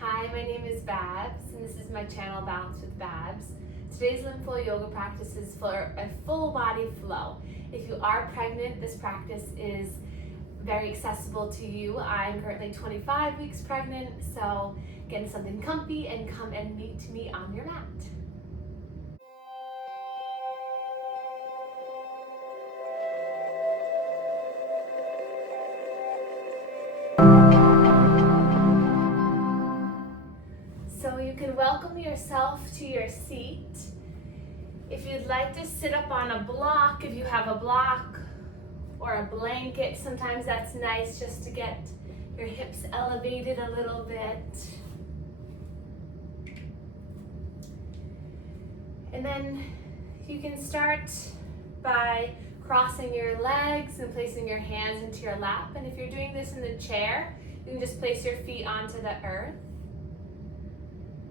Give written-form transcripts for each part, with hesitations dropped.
Hi, my name is Babz, and this is my channel, Balance with Babz. Today's Lymph yoga practice is for a full body flow. If you are pregnant, this practice is very accessible to you. I'm currently 25 weeks pregnant, so get in something comfy and come and meet me on your mat. So you can welcome yourself to your seat. If you'd like to sit up on a block, if you have a block or a blanket, sometimes that's nice just to get your hips elevated a little bit. And then you can start by crossing your legs and placing your hands into your lap. And if you're doing this in the chair, you can just place your feet onto the earth.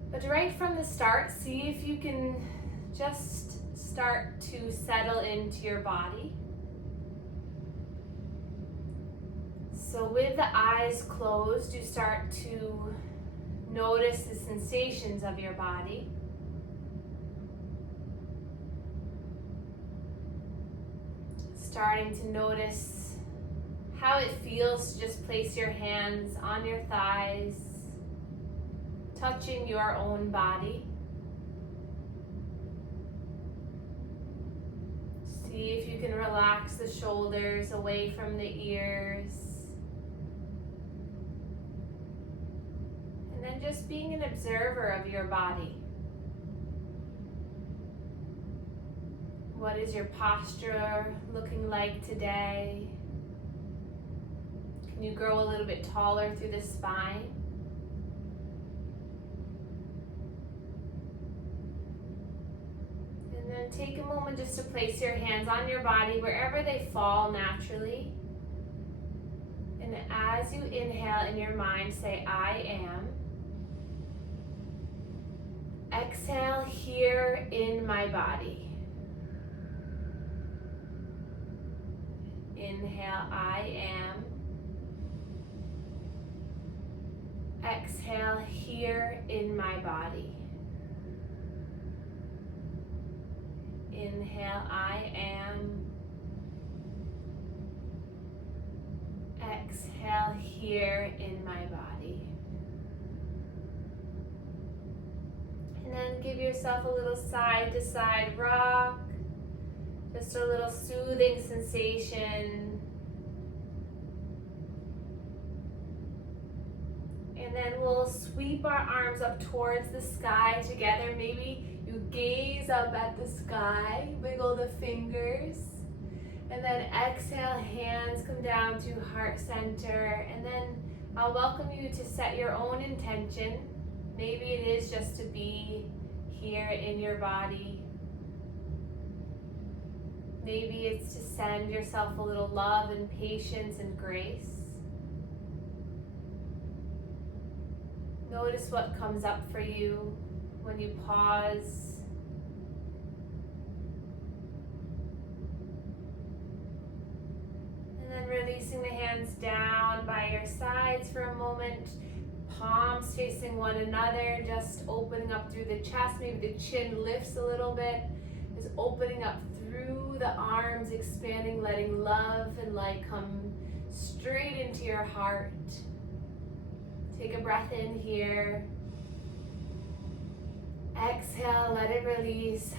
But right from the start, see if you can just start to settle into your body. So with the eyes closed, you start to notice the sensations of your body. Starting to notice how it feels to just place your hands on your thighs, touching your own body. See if you can relax the shoulders away from the ears. And then just being an observer of your body. What is your posture looking like today? Can you grow a little bit taller through the spine? And then take a moment just to place your hands on your body wherever they fall naturally. And as you inhale in your mind, say, I am. Exhale, here in my body. Inhale, I am. Exhale, here in my body. Inhale, I am. Exhale, here in my body. And then give yourself a little side to side rock. Just a little soothing sensation. And then we'll sweep our arms up towards the sky together. Maybe you gaze up at the sky, wiggle the fingers. And then exhale, hands come down to heart center. And then I'll welcome you to set your own intention. Maybe it is just to be here in your body. Maybe it's to send yourself a little love and patience and grace. Notice what comes up for you when you pause. And then releasing the hands down by your sides for a moment. Palms facing one another, just opening up through the chest. Maybe the chin lifts a little bit. Just opening up through the arms, expanding, letting love and light come straight into your heart. Take a breath in here. Exhale, let it release.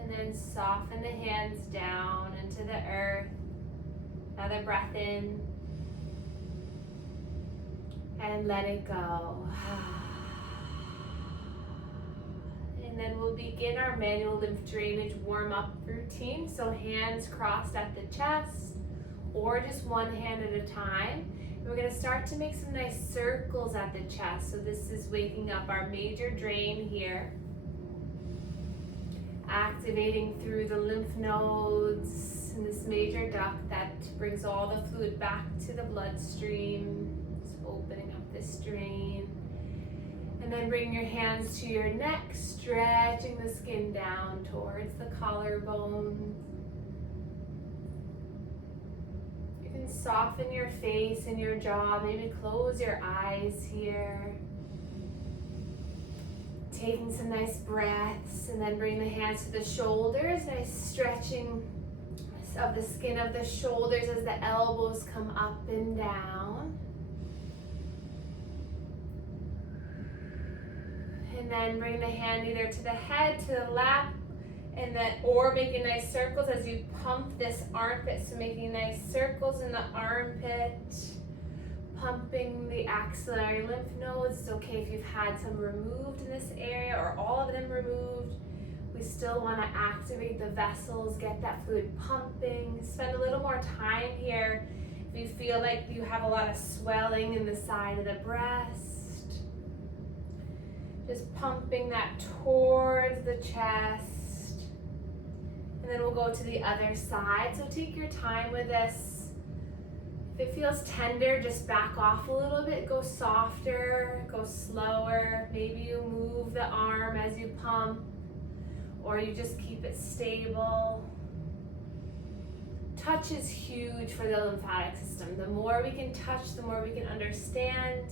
And then soften the hands down into the earth. Another breath in. And let it go. And then we'll begin our manual lymph drainage warm-up routine. So hands crossed at the chest or just one hand at a time. And we're going to start to make some nice circles at the chest. So this is waking up our major drain here. Activating through the lymph nodes and this major duct that brings all the fluid back to the bloodstream. Just opening up this drain. And then bring your hands to your neck, stretching the skin down towards the collarbone. You can can soften your face and your jaw. Maybe close your eyes here. Taking some nice breaths, and then bring the hands to the shoulders. Nice stretching of the skin of the shoulders as the elbows come up and down. And then bring the hand either to the head, to the lap, and then, or making nice circles as you pump this armpit. So making nice circles in the armpit, pumping the axillary lymph nodes. It's okay if you've had some removed in this area or all of them removed. We still want to activate the vessels, get that fluid pumping. Spend a little more time here if you feel like you have a lot of swelling in the side of the breast. Just pumping that towards the chest. And then we'll go to the other side. So take your time with this. If it feels tender, just back off a little bit. Go softer, go slower. Maybe you move the arm as you pump, or you just keep it stable. Touch is huge for the lymphatic system. The more we can touch, the more we can understand.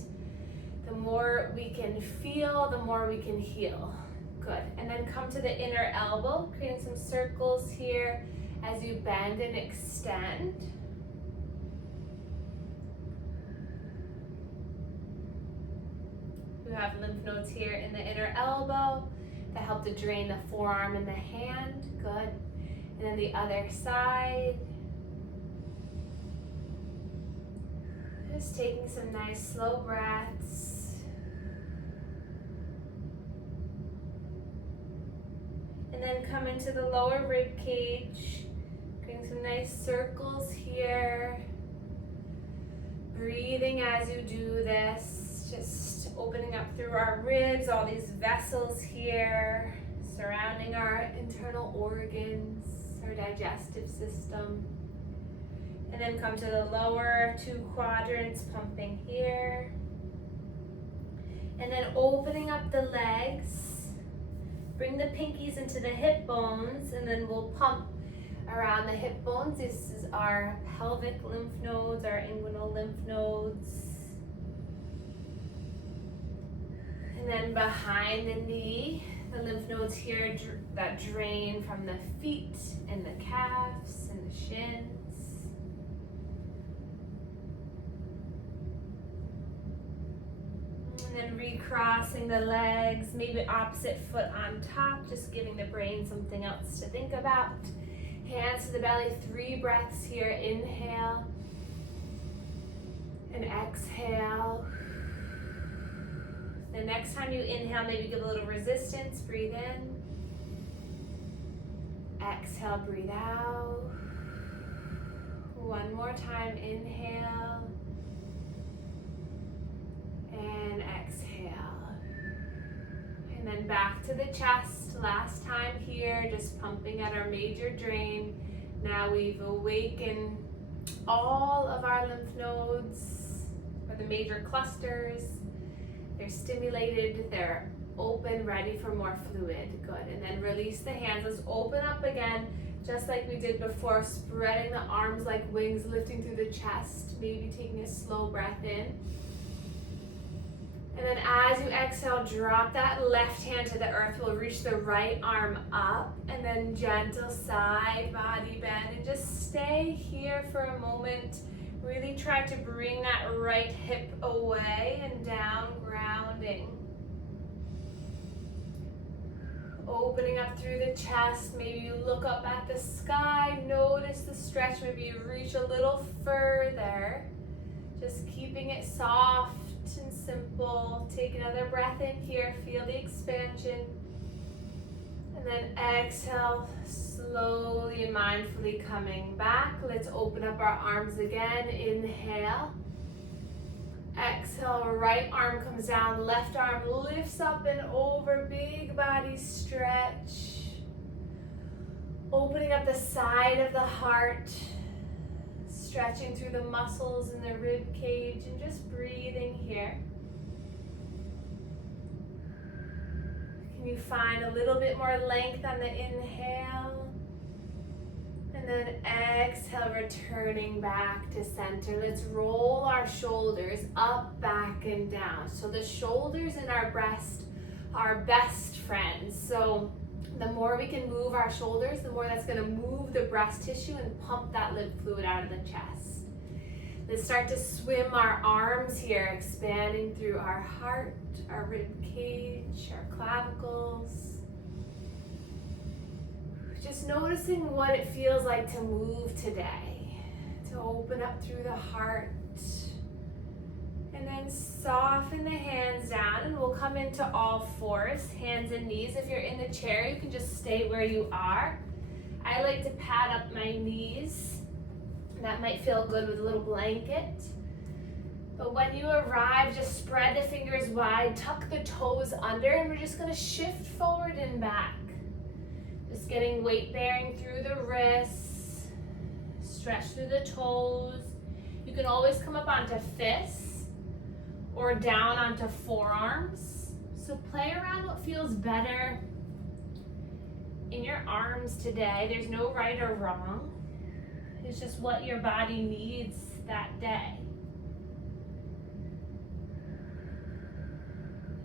The more we can feel, the more we can heal. Good. And then come to the inner elbow, creating some circles here as you bend and extend. We have lymph nodes here in the inner elbow that help to drain the forearm and the hand. Good. And then the other side. Just taking some nice slow breaths. And then come into the lower rib cage. Creating some nice circles here. Breathing as you do this. Just opening up through our ribs, all these vessels here, surrounding our internal organs, our digestive system. And then come to the lower two quadrants, pumping here. And then opening up the legs. Bring the pinkies into the hip bones, and then we'll pump around the hip bones. This is our pelvic lymph nodes, our inguinal lymph nodes. And then behind the knee, the lymph nodes here that drain from the feet and the calves and the shins. And then recrossing the legs, maybe opposite foot on top, just giving the brain something else to think about. Hands to the belly, 3 breaths here. Inhale and exhale. The next time you inhale, maybe give a little resistance. Breathe in. Exhale, breathe out. One more time, inhale. And exhale. And then back to the chest. Last time here, just pumping at our major drain. Now we've awakened all of our lymph nodes, or the major clusters. They're stimulated, they're open, ready for more fluid. Good. And then release the hands. Let's open up again, just like we did before, spreading the arms like wings, lifting through the chest, maybe taking a slow breath in. And then as you exhale, drop that left hand to the earth. We'll reach the right arm up, and then gentle side body bend, and just stay here for a moment. Really try to bring that right hip away and down, grounding. Opening up through the chest. Maybe you look up at the sky, notice the stretch. Maybe you reach a little further. Just keeping it soft and simple. Take another breath in here, feel the expansion. And then exhale, slowly and mindfully coming back. Let's open up our arms again. Inhale. Exhale, right arm comes down, left arm lifts up and over, big body stretch. Opening up the side of the heart, stretching through the muscles in the rib cage, and just breathing here. Can you find a little bit more length on the inhale? And And then exhale, returning back to center. Let's roll our shoulders up, back, and down. So the shoulders and our breast are best friends. So the more we can move our shoulders, the more that's going to move the breast tissue and pump that lymph fluid out of the chest. Let's start to swim our arms here, expanding through our heart, our rib cage, our clavicles. Just noticing what it feels like to move today, to open up through the heart. And then soften the hands down, and we'll come into all fours, hands and knees. If you're in the chair, you can just stay where you are. I like to pad up my knees. That might feel good with a little blanket. But when you arrive, just spread the fingers wide, tuck the toes under, and we're just gonna shift forward and back. Just getting weight bearing through the wrists, stretch through the toes. You can always come up onto fists or down onto forearms. So play around what feels better in your arms today. There's no right or wrong. It's just what your body needs that day.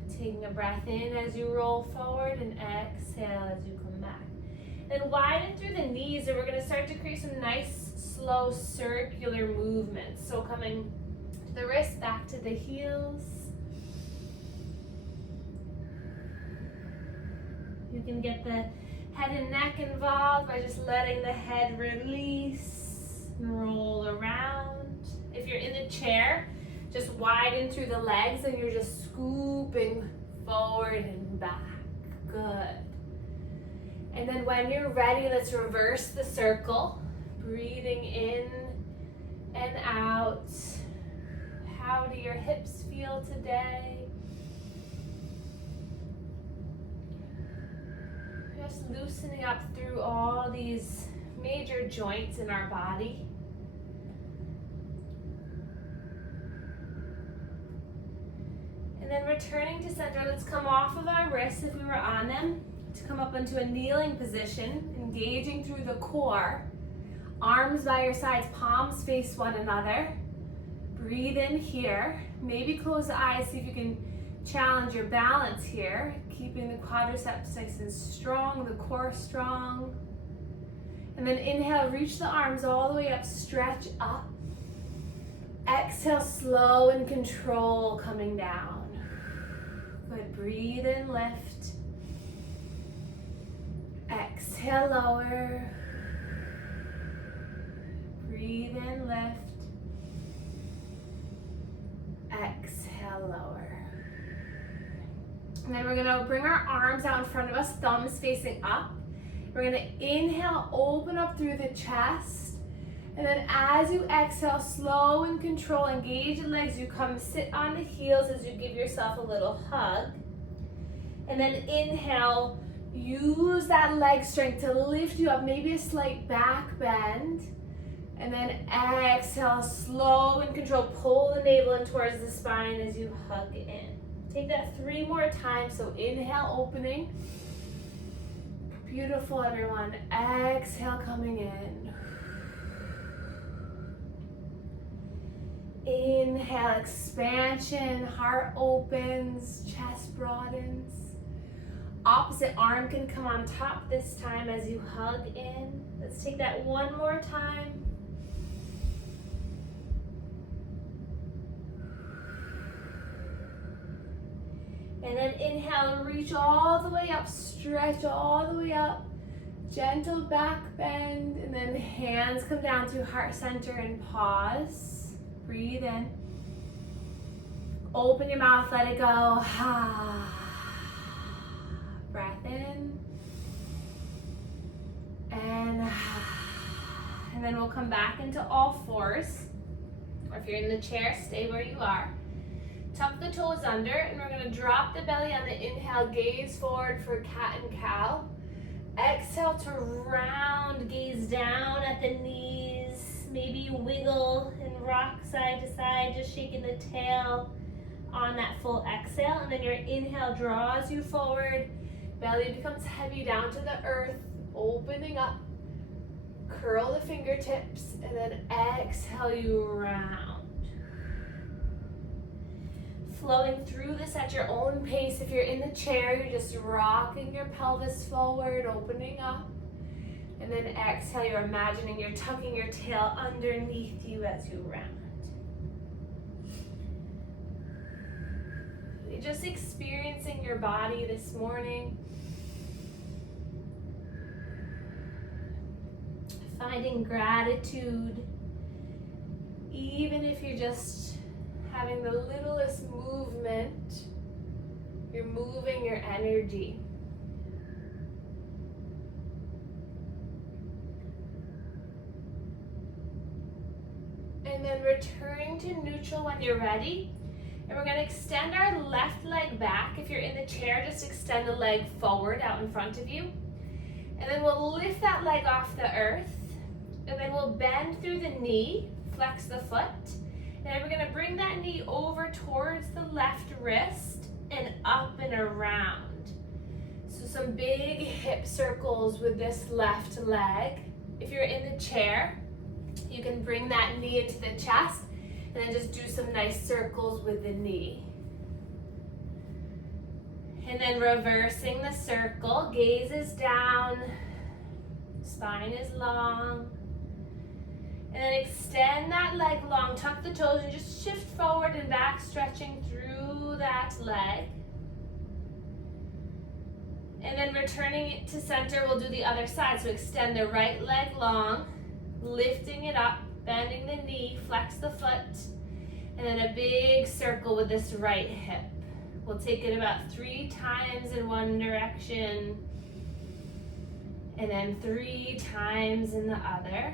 Taking a breath in as you roll forward and exhale as you come back. Then widen through the knees, and we're going to start to create some nice, slow, circular movements. So coming to the wrists, back to the heels. You can get the head and neck involved by just letting the head release and roll around. If you're in the chair, just widen through the legs, and you're just scooping forward and back. Good. And then when you're ready, let's reverse the circle. Breathing in and out. How do your hips feel today? Just loosening up through all these major joints in our body. And then returning to center, let's come off of our wrists if we were on them, to come up into a kneeling position, engaging through the core. Arms by your sides, palms face one another. Breathe in here. Maybe close the eyes, see if you can challenge your balance here, keeping the quadriceps nice and strong, the core strong. And then inhale, reach the arms all the way up, stretch up. Exhale, slow and control, coming down. Good, breathe in, lift. Exhale, lower. Breathe in, lift. Exhale, lower. And then we're gonna bring our arms out in front of us, thumbs facing up. We're gonna inhale, open up through the chest. And then as you exhale, slow and control, engage the legs. You come sit on the heels as you give yourself a little hug. And then inhale, use that leg strength to lift you up, maybe a slight back bend. And then exhale, slow and control, pull the navel in towards the spine as you hug in. Take that 3 more times. So inhale, opening. Beautiful, everyone. Exhale, coming in. Inhale, expansion, heart opens, chest broadens. Opposite arm can come on top this time as you hug in. Let's take that 1 more time. And then inhale, reach all the way up, stretch all the way up. Gentle back bend, and then hands come down through heart center and pause. Breathe in. Open your mouth, let it go. Breath in. And then we'll come back into all fours. Or if you're in the chair, stay where you are. Tuck the toes under, and we're going to drop the belly on the inhale, gaze forward for cat and cow. Exhale to round, gaze down at the knees. Maybe wiggle and rock side to side, just shaking the tail on that full exhale. And then your inhale draws you forward. Belly becomes heavy down to the earth, opening up. Curl the fingertips and then exhale you round. Flowing through this at your own pace. If you're in the chair, you're just rocking your pelvis forward, opening up. And then exhale, you're imagining you're tucking your tail underneath you as you round. You're just experiencing your body this morning. Finding gratitude, even if you're just having the littlest movement, you're moving your energy. And then returning to neutral when you're ready. And we're going to extend our left leg back. If you're in the chair, just extend the leg forward out in front of you. And then we'll lift that leg off the earth. And then we'll bend through the knee, flex the foot. And then we're going to bring that knee over towards the left wrist and up and around. So some big hip circles with this left leg. If you're in the chair, you can bring that knee into the chest and then just do some nice circles with the knee. And then reversing the circle, gaze is down, spine is long. And then extend that leg long, tuck the toes and just shift forward and back, stretching through that leg. And then returning it to center, we'll do the other side. So extend the right leg long, lifting it up, bending the knee, flex the foot, and then a big circle with this right hip. We'll take it about 3 times in one direction, and then 3 times in the other.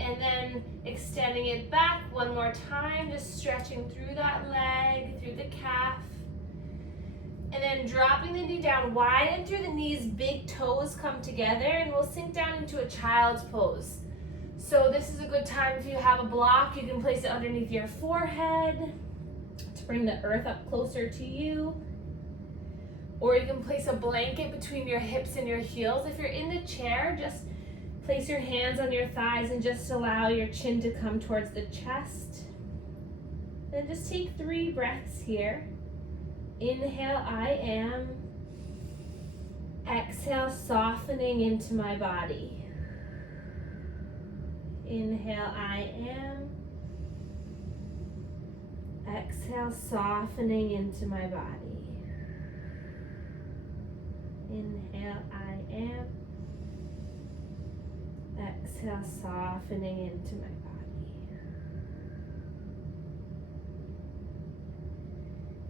And then extending it back one more time, just stretching through that leg, through the calf. And then dropping the knee down, widen through the knees, big toes come together, and we'll sink down into a child's pose. So this is a good time if you have a block, you can place it underneath your forehead to bring the earth up closer to you. Or you can place a blanket between your hips and your heels. If you're in the chair, just place your hands on your thighs and just allow your chin to come towards the chest. Then just take 3 breaths here. Inhale, I am. Exhale, softening into my body. Inhale, I am. Exhale, softening into my body. Inhale, I am. Exhale, softening into my body.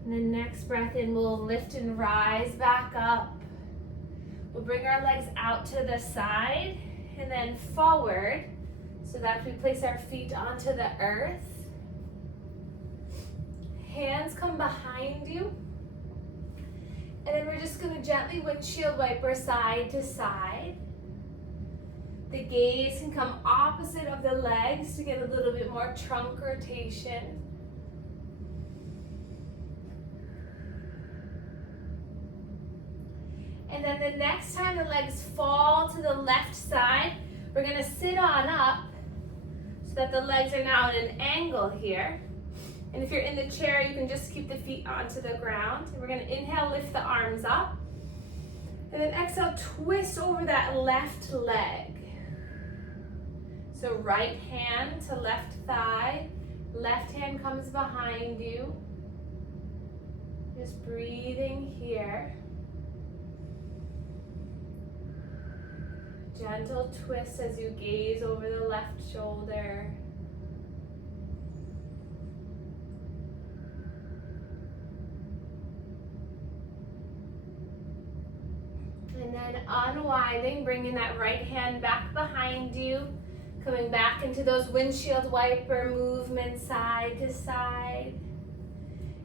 And then next breath in, we'll lift and rise back up. We'll bring our legs out to the side and then forward so that we place our feet onto the earth. Hands come behind you. And then we're just going to gently windshield wiper side to side. The gaze can come opposite of the legs to get a little bit more trunk rotation. And then the next time the legs fall to the left side, we're going to sit on up so that the legs are now at an angle here. And if you're in the chair, you can just keep the feet onto the ground. And we're going to inhale, lift the arms up. And then exhale, twist over that left leg. So right hand to left thigh, left hand comes behind you. Just breathing here. Gentle twist as you gaze over the left shoulder. And then unwinding, bringing that right hand back behind you. Coming back into those windshield wiper movements side to side.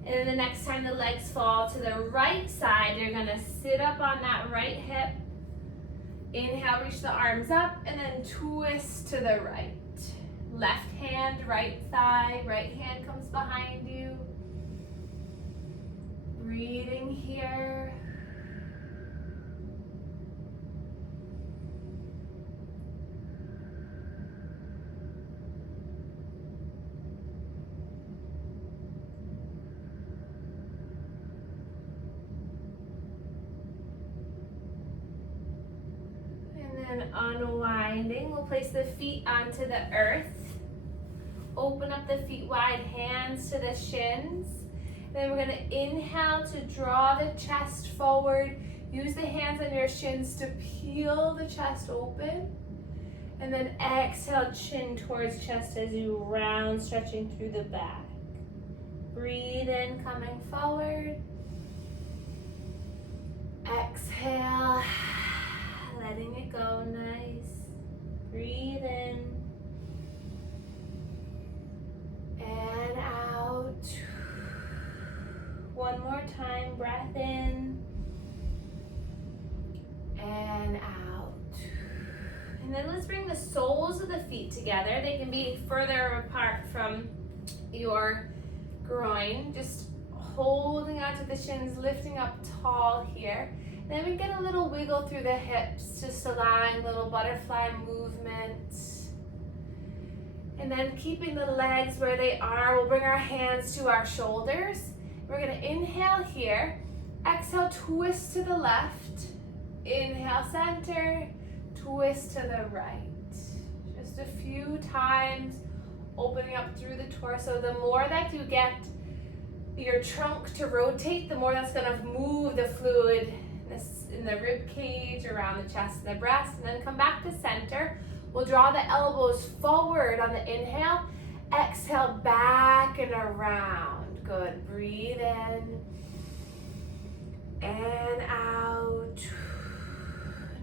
And then the next time the legs fall to the right side, you're going to sit up on that right hip. Inhale, reach the arms up, and then twist to the right. Left hand, right thigh, right hand comes behind you. Breathing here. unwinding, we'll place the feet onto the earth. Open up the feet wide, hands to the shins. Then we're gonna inhale to draw the chest forward. Use the hands on your shins to peel the chest open. And then exhale, chin towards chest as you round, stretching through the back. Breathe in, coming forward. Exhale, letting it go, nice. Breathe in. And out. One more time, breath in. And out. And then let's bring the soles of the feet together. They can be further apart from your groin. Just holding onto the shins, lifting up tall here. And then we get a little wiggle through the hips, just allowing a little butterfly movement. And then keeping the legs where they are, we'll bring our hands to our shoulders. We're gonna inhale here. Exhale, twist to the left. Inhale, center. Twist to the right. Just a few times, opening up through the torso. The more that you get your trunk to rotate, the more that's gonna move the fluid in the rib cage, around the chest and the breast. And then come back to center. We'll draw the elbows forward on the inhale. Exhale, back and around. Good, breathe in. And out.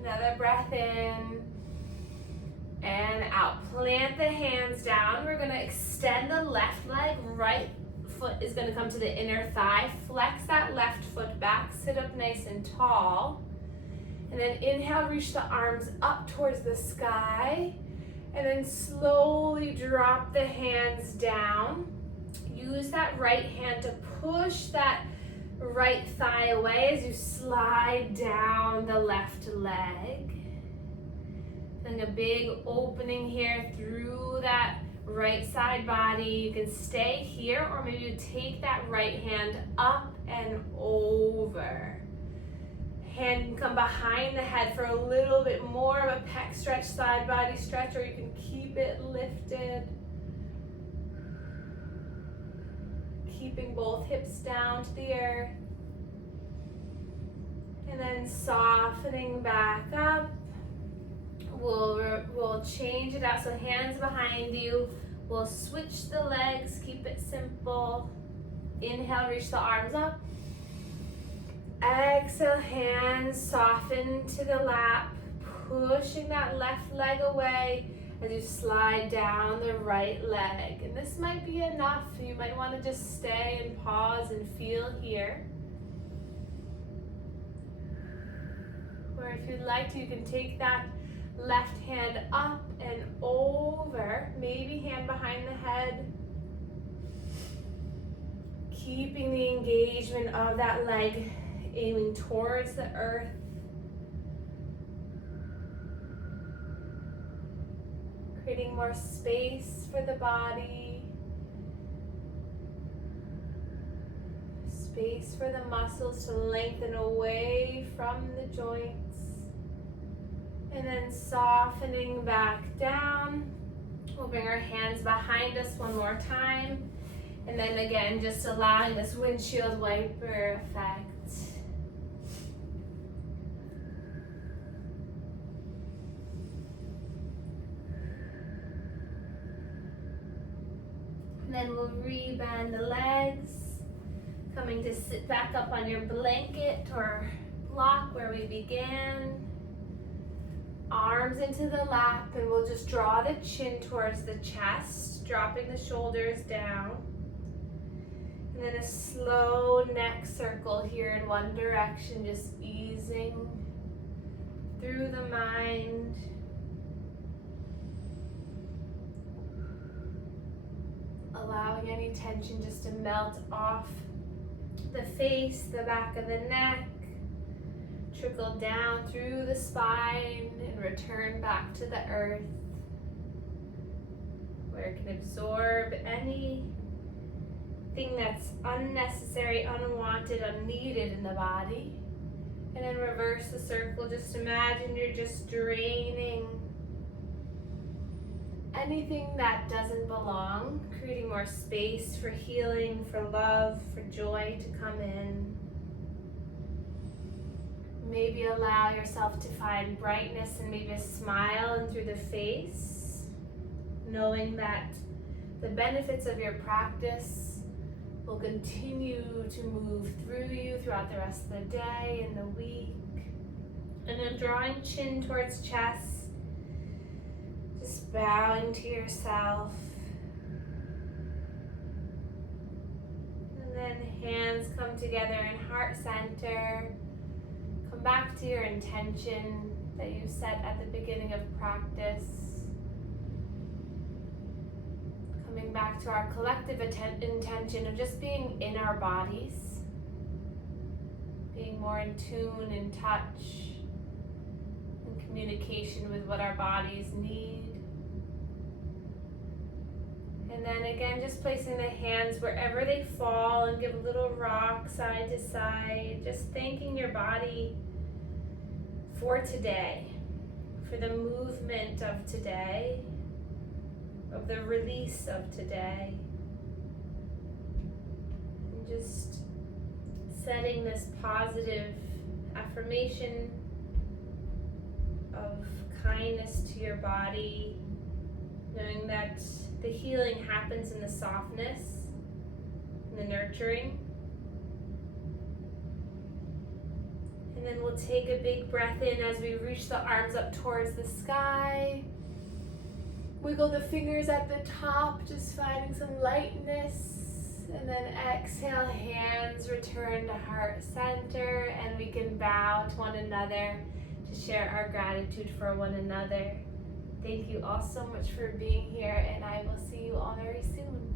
Another breath in. And out. Plant the hands down. We're gonna extend the left leg. Right foot is gonna come to the inner thigh. Flex that left foot back. Sit up nice and tall. And then inhale, reach the arms up towards the sky. And then slowly drop the hands down. Use that right hand to push that right thigh away as you slide down the left leg. Feeling a big opening here through that right side body. You can stay here, or maybe you take that right hand up and over. Hand can come behind the head for a little bit more of a pec stretch, side body stretch, or you can keep it lifted. Keeping both hips down to the earth. And then softening back up. We'll change it out, so hands behind you. We'll switch the legs, keep it simple. Inhale, reach the arms up. Exhale, hands soften to the lap, pushing that left leg away as you slide down the right leg. And this might be enough. You might want to just stay and pause and feel here. Or if you'd like to, you can take that left hand up and over, maybe hand behind the head. Keeping the engagement of that leg, aiming towards the earth. Creating more space for the body. Space for the muscles to lengthen away from the joints. And then softening back down. We'll bring our hands behind us one more time. And then again, just allowing this windshield wiper effect. And then we'll re-bend the legs, coming to sit back up on your blanket or block where we began. Arms into the lap, and we'll just draw the chin towards the chest, dropping the shoulders down. And then a slow neck circle here in one direction, just easing through the mind. Allowing any tension just to melt off the face, the back of the neck, trickle down through the spine and return back to the earth, where it can absorb anything that's unnecessary, unwanted, unneeded in the body, And then reverse the circle. Just imagine you're just draining anything that doesn't belong, creating more space for healing, for love, for joy to come in. Maybe allow yourself to find brightness and maybe a smile in through the face, knowing that the benefits of your practice will continue to move through you throughout the rest of the day and the week. And then drawing chin towards chest, just bowing to yourself. And then hands come together in heart center. Come back to your intention that you set at the beginning of practice. Coming back to our collective intention of just being in our bodies, being more in tune, in touch, in communication with what our bodies need. And then again, just placing the hands wherever they fall and give a little rock side to side, just thanking your body for today, for the movement of today, of the release of today. And just setting this positive affirmation of kindness to your body, knowing that the healing happens in the softness, in the nurturing. And then we'll take a big breath in as we reach the arms up towards the sky. Wiggle the fingers at the top, just finding some lightness. And then exhale, hands return to heart center, and we can bow to one another to share our gratitude for one another. Thank you all so much for being here, and I will see you all very soon.